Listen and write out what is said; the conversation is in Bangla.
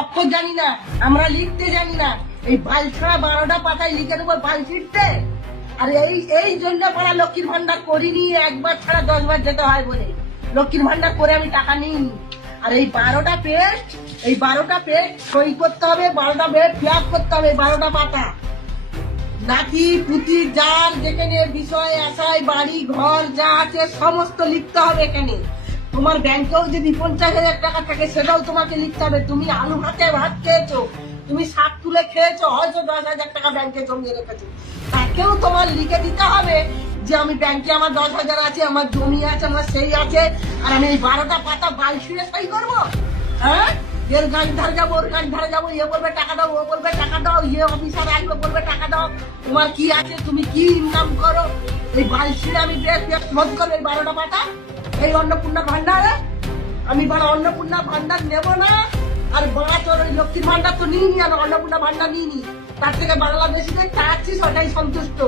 অক্ষর জানি না, আমরা লিখতে জানি না। এই বাল ছাড়া 12টা পাতায় লিখে দেবো বাল ছিটতে। আর এই জন্য পাড়া লক্ষ্মীর ভান্ডার করিনি, একবার ছাড়া 10 বার যেতে হয় বলে লক্ষ্মীর ভান্ডার করে আমি টাকা নিইনি। আর এই 12টা পেজ সই করতে হবে, 12টা পেজ ফিল আপ করতে হবে, 12টা পাতা নাতি পুতি যার যেখানে বিষয় আশায় বাড়ি ঘর যা আছে সমস্ত লিখতে হবে এখানে। তোমার ব্যাংকেও যদি 50,000 টাকা থাকে সেটাও তোমাকে লিখতে হবে। তুমি আলু ভাতে ভাত খেয়েছো, তুমি শাক তুলে খেয়েছো, হয়তো 10,000 টাকা ব্যাংকে জমিয়ে রেখেছো, তাকেও তোমার লিখে দিতে হবে যে আমি ব্যাংকে আমার 10,000 আছে, আমার জমি আছে, আমার সেই আছে, আর আমি এই 12টা পাতা বাল ছিঁড়ে সই করবো। হ্যাঁ, এর গাছ ধারে যাবো, ওর গাছ ধারে যাবো, ইয়ে বলবে টাকা দাও, ও বলবে টাকা দাও, ইয়ে অফিসার আসবে বলবে টাকা দাও। তোমার কি আছে, তুমি কি ইনকাম করো, এই বাল ছিঁড়ে আমি শোধ করবো এই 12টা পাতা এই অন্নপূর্ণা ভান্ডারে। আমি বড় অন্নপূর্ণা ভান্ডার নেব না। আর বড় তোর ওই লক্ষ্মীর ভান্ডার তো নিইনি, আর অন্নপূর্ণা ভান্ডার নিইনি, তার থেকে বাংলাদেশিদের চাচ্ছি সবাই সন্তুষ্ট।